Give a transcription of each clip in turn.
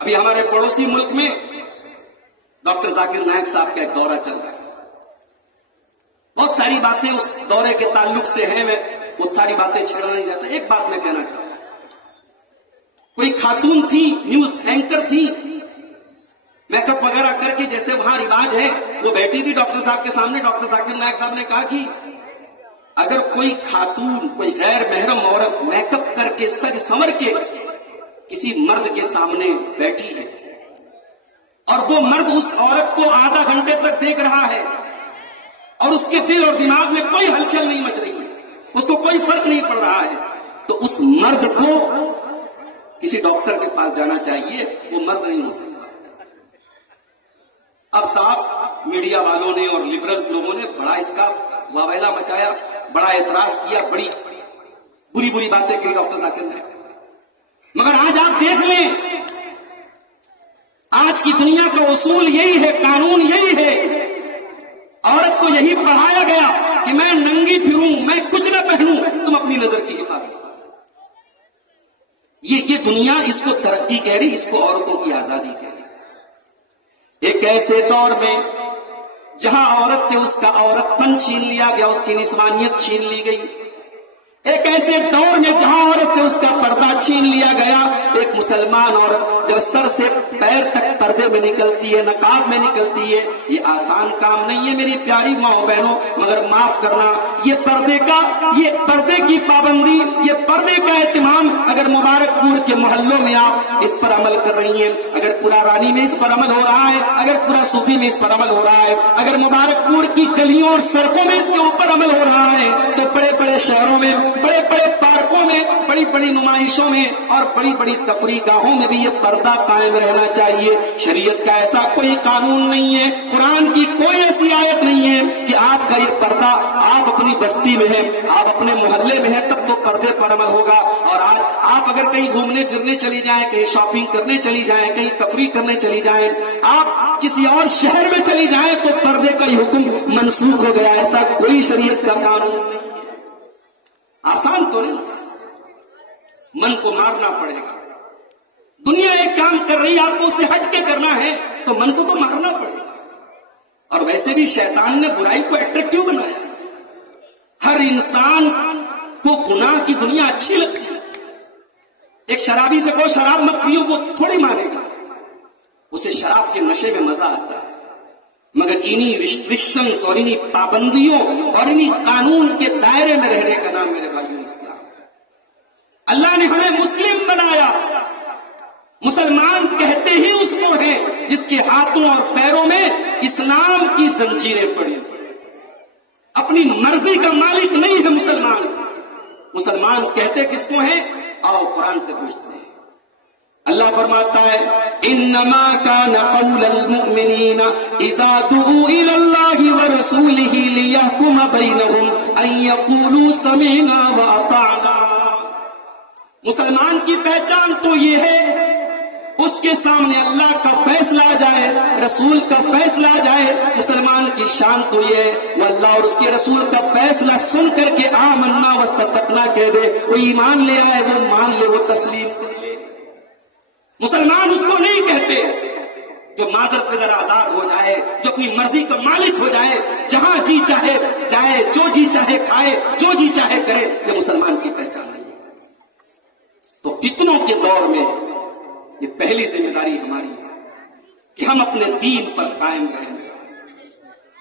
ابھی ہمارے پڑوسی ملک میں ڈاکٹر ذاکر نائک صاحب کا ایک دورہ چل رہا ہے. بہت ساری باتیں اس دورے کے تعلق سے ہیں، میں وہ ساری باتیں چھیڑنا نہیں چاہتا. ایک بات میں کہنا چاہتا ہوں، کوئی خاتون تھی، نیوز اینکر تھی، میک اپ وغیرہ کر کے جیسے وہاں رواج ہے وہ بیٹھی تھی ڈاکٹر صاحب کے سامنے. ڈاکٹر ذاکر نائک صاحب نے کہا کہ اگر کوئی خاتون، کوئی غیر محرم عورت میک اپ کر کے سج سنور کے کسی مرد کے سامنے بیٹھی ہے اور وہ مرد اس عورت کو آدھا گھنٹے تک دیکھ رہا ہے اور اس کے دل اور دماغ میں کوئی ہلچل نہیں مچ رہی ہے، اس کو کوئی فرق نہیں پڑ رہا ہے، تو اس مرد کو کسی ڈاکٹر کے پاس جانا چاہیے. وہ مرد نہیں ہو سکتا. اب صاحب میڈیا والوں نے اور لبرل لوگوں نے بڑا اس کا واویلا مچایا، بڑا اعتراض کیا، بڑی بری بری باتیں کی ڈاکٹر ذاکر نے. مگر آج آپ دیکھ لیں، آج کی دنیا کا اصول یہی ہے، قانون یہی ہے. عورت کو یہی پڑھایا گیا کہ میں ننگی پھروں، میں کچھ نہ پہنوں، تم اپنی نظر کی حفاظت. یہ دنیا اس کو ترقی کہہ رہی، اس کو عورتوں کی آزادی کہہ رہی. ایک ایسے دور میں جہاں عورت سے اس کا عورت پن چھین لیا گیا، اس کی نسوانیت چھین لی گئی. ایک ایسے دور میں جہاں عورت سے اس کا پردہ چھین لیا گیا. ایک مسلمان عورت جب سر سے پیر تک پردے میں نکلتی ہے، نقاب میں نکلتی ہے، یہ آسان کام نہیں ہے میری پیاری ماں بہنوں. مگر معاف کرنا، یہ پردے کی پابندی، یہ پردے کا اہتمام اگر مبارک پور کے محلوں میں آپ اس پر عمل کر رہی ہیں، اگر پورا رانی میں اس پر عمل ہو رہا ہے، اگر پورا صوفی میں اس پر عمل ہو رہا ہے، اگر مبارک پور کی گلیوں اور سڑکوں میں اس کے اوپر عمل ہو رہا ہے، تو بڑے بڑے شہروں میں، بڑے بڑے پارکوں میں، بڑی بڑی نمائشوں میں اور بڑی بڑی تفریح گاہوں میں بھی یہ پردہ قائم رہنا چاہیے. شریعت کا ایسا کوئی قانون نہیں ہے، قرآن کی کوئی ایسی آیت نہیں ہے کہ آپ کا یہ پردہ، آپ اپنی بستی میں ہیں، آپ اپنے محلے میں ہیں تب تو پردے پر عمل ہوگا. اور آج آپ اگر کہیں گھومنے پھرنے چلی جائیں، کہیں شاپنگ کرنے چلی جائیں، کہیں تفریح کرنے چلی جائیں، آپ کسی اور شہر میں چلی جائیں تو پردے کا یہ حکم منسوخ ہو گیا. ایسا کوئی شریعت کا قانون نہیں. آسان تو نہیں، من کو مارنا پڑے گا. دنیا ایک کام کر رہی ہے، آپ کو اسے ہٹ کے کرنا ہے تو من کو تو مارنا پڑے گا. اور ویسے بھی شیطان نے برائی کو اٹریکٹیو بنایا. ہر انسان کو گناہ کی دنیا اچھی لگتی ہے. ایک شرابی سے کوئی شراب مت پیو، وہ تھوڑی مانے گا، اسے شراب کے نشے میں مزہ آتا ہے. مگر انہی ریسٹرکشنز اور انہی پابندیوں اور انہی قانون کے دائرے میں رہنے کا نام میرے بھائیوں اسلام. اللہ نے ہمیں مسلم بنایا. مسلمان کہتے ہی اس کو ہیں جس کے ہاتھوں اور پیروں میں اسلام کی زنجیریں پڑی. اپنی مرضی کا مالک نہیں ہے مسلمان. مسلمان کہتے کس کو ہیں؟ آؤ قرآن سے پوچھتے ہیں. اللہ فرماتا ہے انما كان قول المؤمنين اذا دعوا الى الله ورسوله ليحكم بينهم ان يقولوا سمعنا واطعنا. مسلمان کی پہچان تو یہ ہے اس کے سامنے اللہ کا فیصلہ آ جائے، رسول کا فیصلہ آ جائے. مسلمان کی شان تو یہ ہے وہ اللہ اور اس کے رسول کا فیصلہ سن کر کے آمنا وصدقنا کہہ دے. وہ ایمان لے آئے، وہ مان لے، وہ تسلیم کر لے. مسلمان اس کو نہیں کہتے جو مادر پدر آزاد ہو جائے، جو اپنی مرضی کا مالک ہو جائے، جہاں جی چاہے جائے، جو جی چاہے کھائے، جو جی چاہے کرے. یہ مسلمان کی پہچان نہیں ہے. تو فتنوں کے دور میں یہ پہلی ذمہ داری ہماری ہے کہ ہم اپنے دین پر قائم رہیں.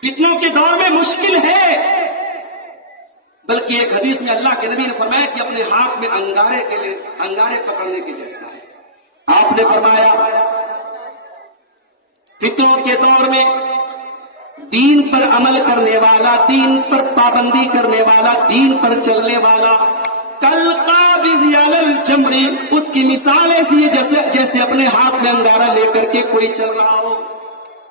فتنوں کے دور میں مشکل ہے، بلکہ ایک حدیث میں اللہ کے نبی نے فرمایا کہ اپنے ہاتھ میں انگارے پکڑنے کے جیسا ہے. آپ نے فرمایا فتنوں کے دور میں دین پر عمل کرنے والا، دین پر پابندی کرنے والا، دین پر چلنے والا کالقابض علی الجمر، اس کی مثال ایسی ہے جیسے اپنے ہاتھ میں انگارہ لے کر کے کوئی چل رہا ہو.